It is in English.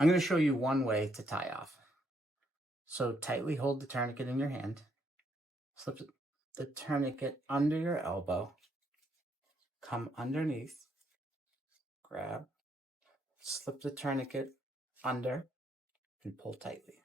I'm going to show you one way to tie off. So tightly hold the tourniquet in your hand, slip the tourniquet under your elbow, come underneath, grab, slip the tourniquet under, and pull tightly.